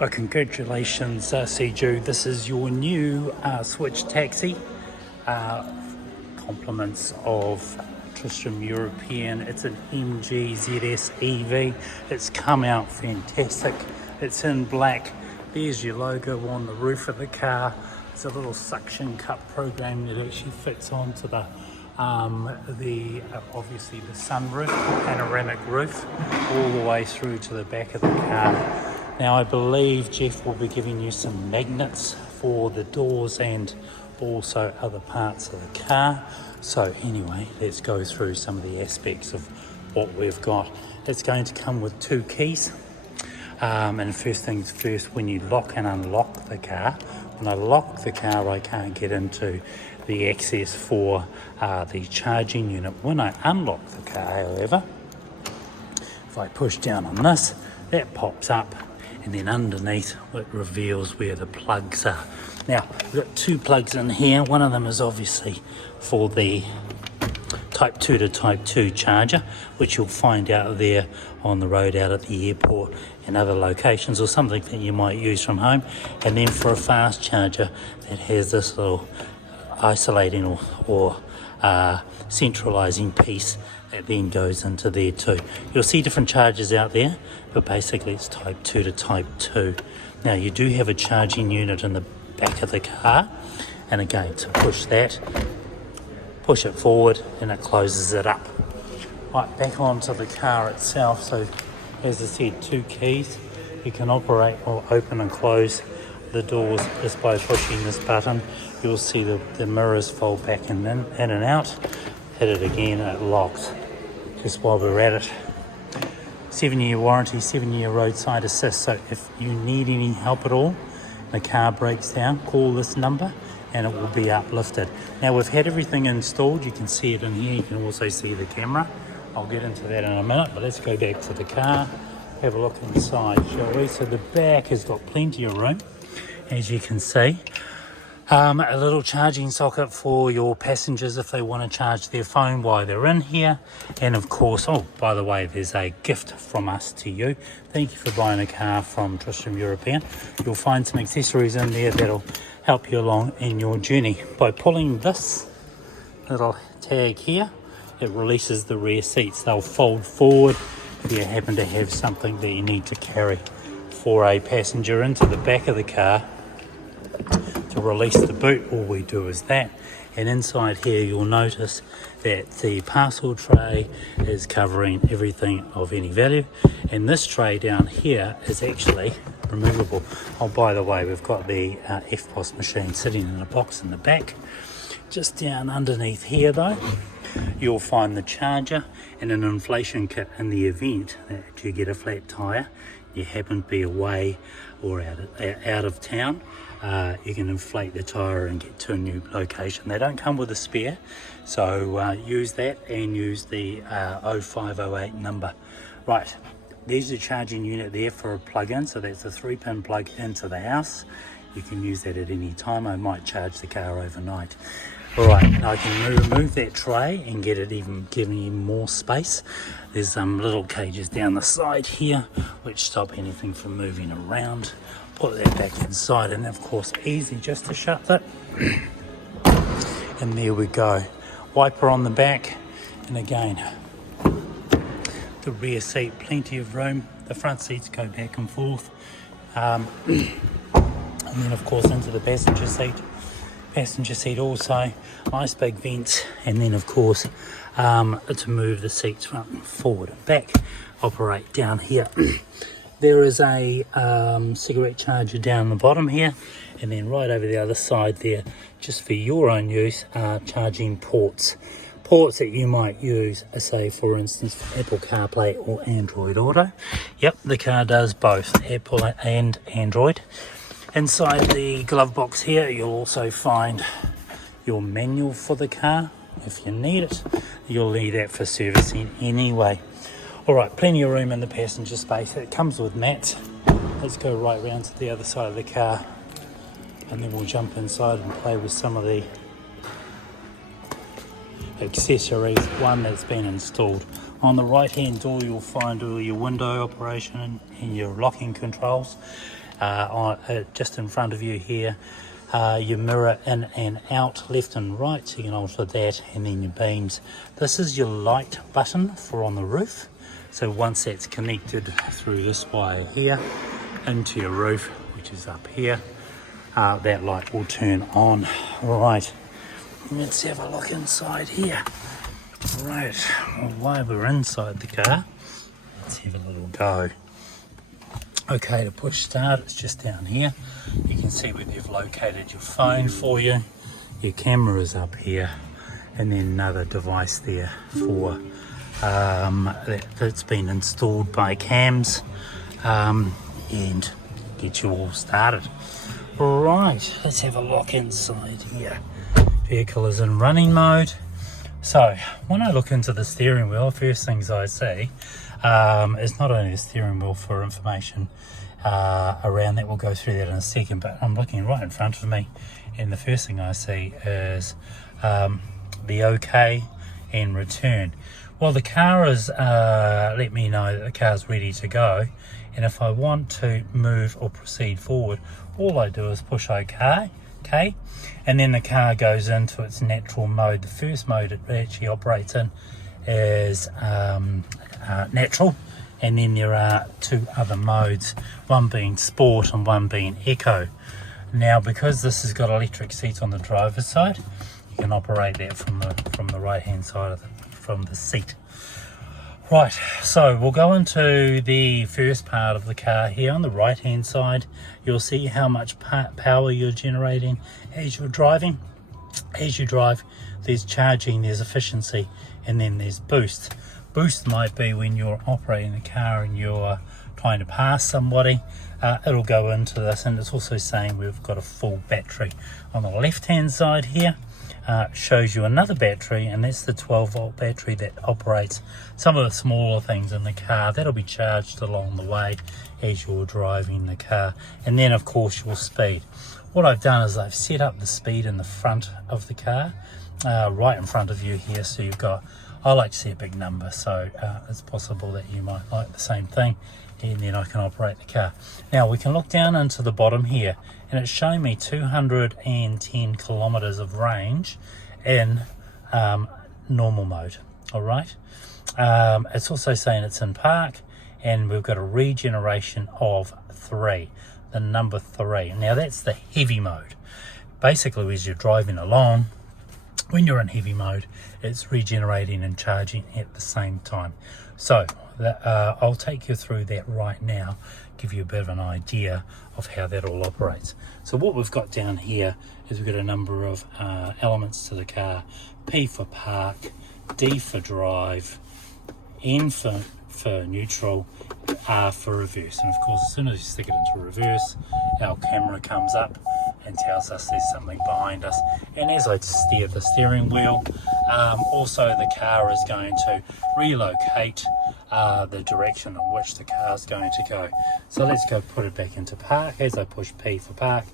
Oh, congratulations, Siju. This is your new Switch taxi. Compliments of Tristram European. It's an MG ZSEV. It's come out fantastic. It's in black. There's your logo on the roof of the car. It's a little suction cup program that actually fits onto the obviously the sunroof, panoramic roof, all the way through to the back of the car. Now I believe Jeff will be giving you some magnets for the doors and also other parts of the car. So anyway, let's go through some of the aspects of what we've got. It's going to come with 2 keys. And first things first, when you lock and unlock the car, when I lock the car I can't get into the access for the charging unit. When I unlock the car, however, if I push down on this, that pops up, and then underneath it reveals where the plugs are. Now, we've got 2 plugs in here. One of them is obviously for the Type 2 to Type 2 charger, which you'll find out there on the road out at the airport and other locations, or something that you might use from home. And then for a fast charger that has this little isolating or centralizing piece that then goes into there too. You'll see different chargers out there, but basically it's Type 2 to Type 2. Now you do have a charging unit in the back of the car, and again, to push that, push it forward and it closes it up. Right, back onto the car itself. So as I said, 2 keys. You can operate or open and close the doors just by pushing this button. You'll see the mirrors fold back and in and out. Hit it again and it locks. Just while we're at it, 7-year warranty, 7-year roadside assist. So if you need any help at all, the car breaks down, call this number and it will be uplifted. Now we've had everything installed. You can see it in here. You can also see the camera. I'll get into that in a minute, but let's go back to the car, have a look inside, shall we? So the back has got plenty of room, as you can see. A little charging socket for your passengers if they want to charge their phone while they're in here. And of course, oh, by the way, there's a gift from us to you. Thank you for buying a car from Tristram European. You'll find some accessories in there that'll help you along in your journey. By pulling this little tag here, it releases the rear seats. They'll fold forward if you happen to have something that you need to carry for a passenger into the back of the car. To release the boot, all we do is that. And inside here you'll notice that the parcel tray is covering everything of any value, and this tray down here is actually removable. Oh, by the way, we've got the FPOS machine sitting in a box in the back. Just down underneath here though, you'll find the charger and an inflation kit in the event that you get a flat tyre, you happen to be away or out of town. You can inflate the tyre and get to a new location. They don't come with a spare, so use that and use the 0508 number. Right, there's a charging unit there for a plug-in, so that's a 3-pin plug into the house. You can use that at any time. I might charge the car overnight. Alright, now I can remove that tray and get it giving you more space. There's some little cages down the side here which stop anything from moving around. Put that back inside, and of course easy just to shut that. And there we go. Wiper on the back, and again the rear seat, plenty of room. The front seats go back and forth. And then of course into the passenger seat. Passenger seat also, nice big vents, and then of course to move the seats front and forward and back, operate down here. There is a cigarette charger down the bottom here, and then right over the other side there, just for your own use, are charging ports that you might use, say for instance for Apple CarPlay or Android Auto. Yep, the car does both Apple and Android. Inside the glove box here you'll also find your manual for the car if you need it. You'll need that for servicing anyway. Alright, plenty of room in the passenger space. It comes with mats. Let's go right round to the other side of the car, and then we'll jump inside and play with some of the accessories, one that's been installed. On the right hand door you'll find all your window operation and your locking controls. just in front of you here. Your mirror in and out, left and right, so you can alter that, and then your beams. This is your light button for on the roof. So once that's connected through this wire here into your roof, which is up here, that light will turn on. Right, let's have a look inside here. Right, well, while we're inside the car, let's have a little go. Okay, to push start, it's just down here. You can see where they've located your phone for you. Your camera is up here, and then another device there for that's been installed by Cams, and get you all started. Right, let's have a look inside here. Vehicle is in running mode. So when I look into the steering wheel, first things I see is not only the steering wheel for information around that. We'll go through that in a second, but I'm looking right in front of me, and the first thing I see is the OK and return. Well, the car is let me know that the car's ready to go, and if I want to move or proceed forward, all I do is push OK, and then the car goes into its natural mode. The first mode it actually operates in is natural, and then there are two other modes, one being sport and one being eco. Now, because this has got electric seats on the driver's side, you can operate that from the right hand side from the seat. Right, so we'll go into the first part of the car here. On the right hand side, you'll see how much power you're generating as you're driving. As you drive, there's charging, there's efficiency, and then there's boost. Boost might be when you're operating the car and you're trying to pass somebody. It'll go into this, and it's also saying we've got a full battery. On the left hand side here, shows you another battery, and that's the 12-volt battery that operates some of the smaller things in the car. That'll be charged along the way as you're driving the car, and then of course your speed. What I've done is I've set up the speed in the front of the car, right in front of you here, so you've got, I like to see a big number, so it's possible that you might like the same thing, and then I can operate the car. Now we can look down into the bottom here, and it's showing me 210 kilometers of range in normal mode. All right, it's also saying it's in park, and we've got a regeneration of 3, the number 3. Now that's the heavy mode. Basically, as you're driving along, when you're in heavy mode, it's regenerating and charging at the same time. So I'll take you through that right now, give you a bit of an idea of how that all operates. So what we've got down here is we've got a number of elements to the car. P for park, D for drive, N for neutral, R for reverse. And of course, as soon as you stick it into reverse, our camera comes up and tells us there's something behind us. And as I steer the steering wheel, also the car is going to relocate the direction in which the car is going to go. So let's go put it back into park. As I push P for park,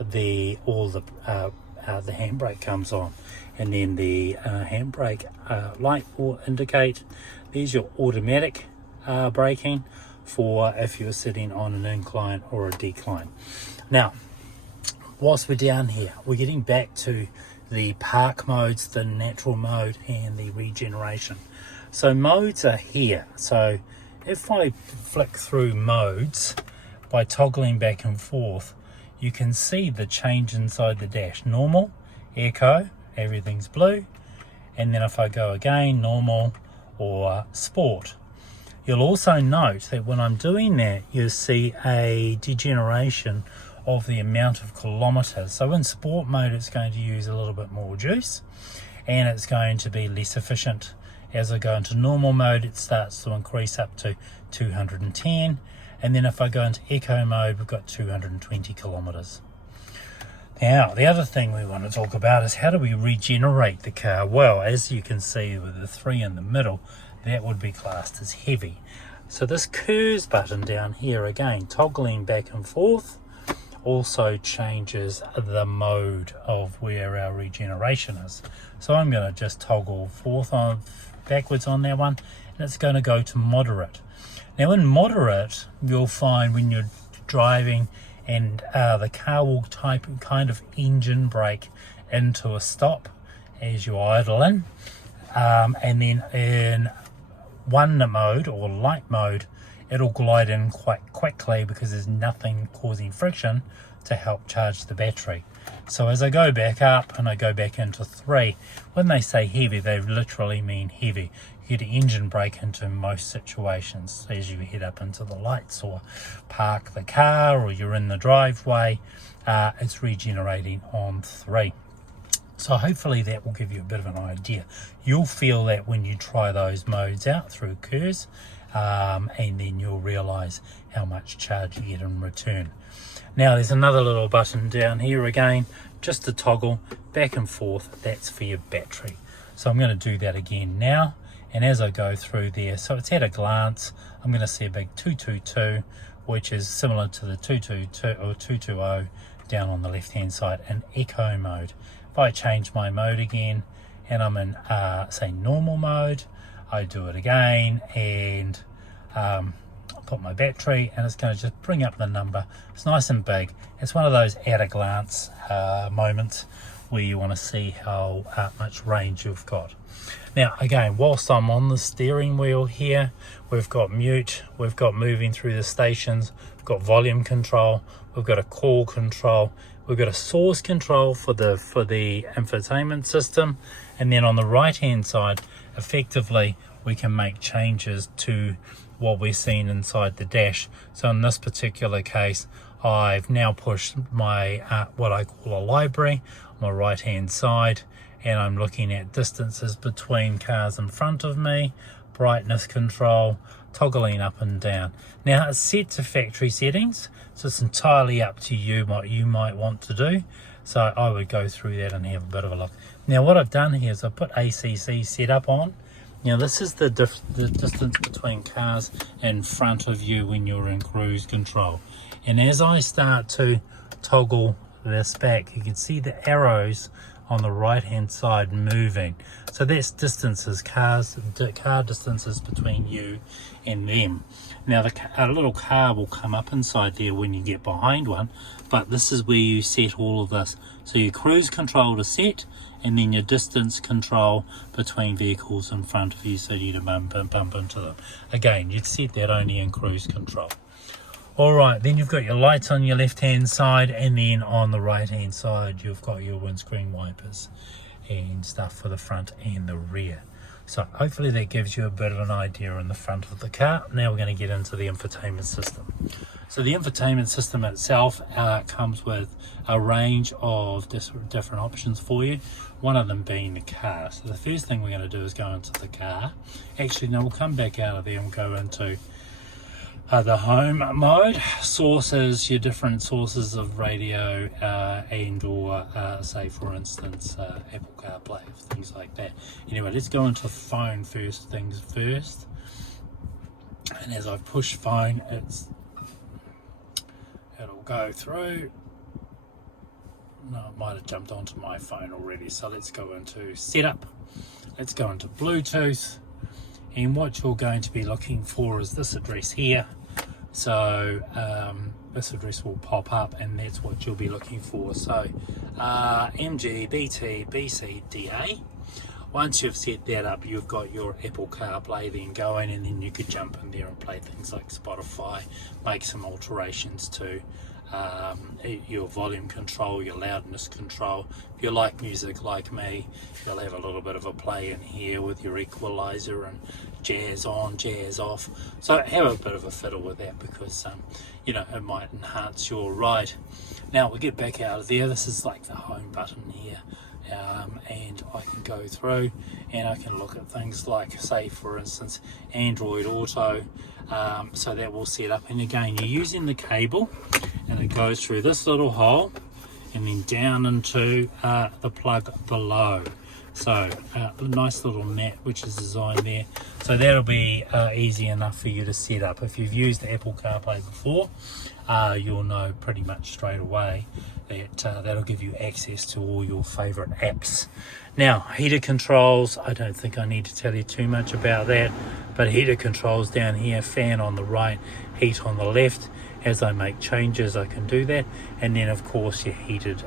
the handbrake comes on, and then the handbrake light will indicate there's your automatic braking for if you're sitting on an incline or a decline. Now, whilst we're down here, we're getting back to the park modes, the natural mode, and the regeneration. So modes are here. So if I flick through modes by toggling back and forth, you can see the change inside the dash. Normal, eco, everything's blue, and then if I go again, normal or sport. You'll also note that when I'm doing that, you see a degeneration of the amount of kilometers. So in sport mode, it's going to use a little bit more juice, and it's going to be less efficient. As I go into normal mode, it starts to increase up to 210, and then if I go into eco mode, we've got 220 kilometers. Now, the other thing we want to talk about is how do we regenerate the car? Well, as you can see with the 3 in the middle, that would be classed as heavy. So this curves button down here, again, toggling back and forth, also changes the mode of where our regeneration is. So I'm going to just toggle backwards on that one, and it's going to go to moderate. Now in moderate, you'll find when you're driving, and the car will kind of engine brake into a stop as you idle in, and then in one mode or light mode it'll glide in quite quickly because there's nothing causing friction to help charge the battery. So as I go back up and I go back into 3, when they say heavy, they literally mean heavy. You get engine brake into most situations as you head up into the lights or park the car or you're in the driveway. It's regenerating on 3. So hopefully that will give you a bit of an idea. You'll feel that when you try those modes out through KERS, and then you'll realize how much charge you get in return. Now there's another little button down here again, just to toggle back and forth. That's for your battery. So I'm going to do that again now, and as I go through there, so it's at a glance, I'm going to see a big 222, which is similar to the 222 or 220 down on the left hand side in eco mode. If I change my mode again and I'm in say normal mode, I do it again and put my battery, and it's going to just bring up the number. It's nice and big. It's one of those at a glance moments where you want to see how much range you've got. Now again, whilst I'm on the steering wheel here, we've got mute, we've got moving through the stations, we've got volume control, we've got a call control, we've got a source control for the infotainment system, and then on the right hand side effectively we can make changes to what we're seeing inside the dash. So in this particular case, I've now pushed my what I call a library on my right hand side, and I'm looking at distances between cars in front of me, brightness control, toggling up and down. Now it's set to factory settings, so it's entirely up to you what you might want to do. So I would go through that and have a bit of a look. Now what I've done here is I've put ACC set up on. Now this is the distance between cars in front of you when you're in cruise control. And as I start to toggle this back, you can see the arrows on the right hand side moving. So that's distances, car distances between you and them. Now a little car will come up inside there when you get behind one, but this is where you set all of this. So your cruise control to set, and then your distance control between vehicles in front of you so you don't bump into them. Again, you'd set that only in cruise control. Alright, then you've got your lights on your left hand side, and then on the right hand side you've got your windscreen wipers and stuff for the front and the rear. So hopefully that gives you a bit of an idea in the front of the car. Now we're going to get into the infotainment system. So the infotainment system itself comes with a range of different options for you, one of them being the car. So the first thing we're going to do is go into the car. Actually no, we'll come back out of there and go into the home mode. Sources, your different sources of radio and or say for instance Apple CarPlay, things like that. Anyway, let's go into phone first things first, and as I push phone it'll go through. No, it might have jumped onto my phone already, so let's go into setup, let's go into Bluetooth, and what you're going to be looking for is this address here. So this address will pop up, and that's what you'll be looking for. So MG, BT, BC, DA. Once you've set that up, you've got your Apple CarPlay then going, and then you could jump in there and play things like Spotify, make some alterations to your volume control, your loudness control. If you like music like me, you'll have a little bit of a play in here with your equalizer and jazz on, jazz off. So have a bit of a fiddle with that, because you know, it might enhance your ride. Now we'll get back out of there. This is like the home button here, and I can go through and I can look at things like, say for instance, Android Auto. So that will set up, and again you're using the cable, and it goes through this little hole and then down into the plug below. So a nice little mat which is designed there, so that'll be easy enough for you to set up. If you've used Apple CarPlay before, you'll know pretty much straight away that that'll give you access to all your favorite apps. Now heater controls, I don't think I need to tell you too much about that, but heater controls down here, fan on the right, heat on the left, As I make changes, I can do that. And then of course your heated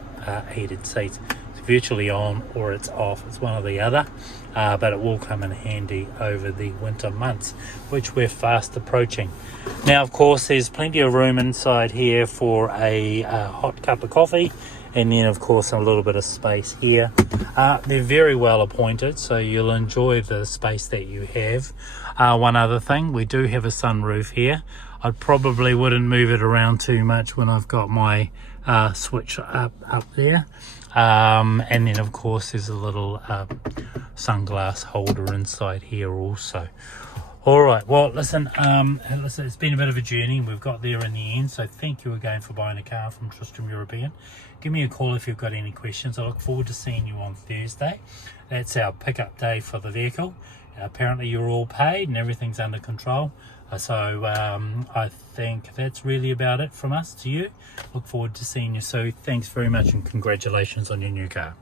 seats. It's virtually on or it's off. It's one or the other, but it will come in handy over the winter months, which we're fast approaching. Now of course there's plenty of room inside here for a hot cup of coffee, and then of course a little bit of space here. They're very well appointed, so you'll enjoy the space that you have. One other thing, we do have a sunroof here. I probably wouldn't move it around too much when I've got my switch up there. And then of course there's a little sunglass holder inside here also. Alright, well listen, it's been a bit of a journey and we've got there in the end, so thank you again for buying a car from Tristram European. Give me a call if you've got any questions. I look forward to seeing you on Thursday. That's our pickup day for the vehicle. Apparently you're all paid and everything's under control. So I think that's really about it from us to you. Look forward to seeing you soon. Thanks very much and congratulations on your new car.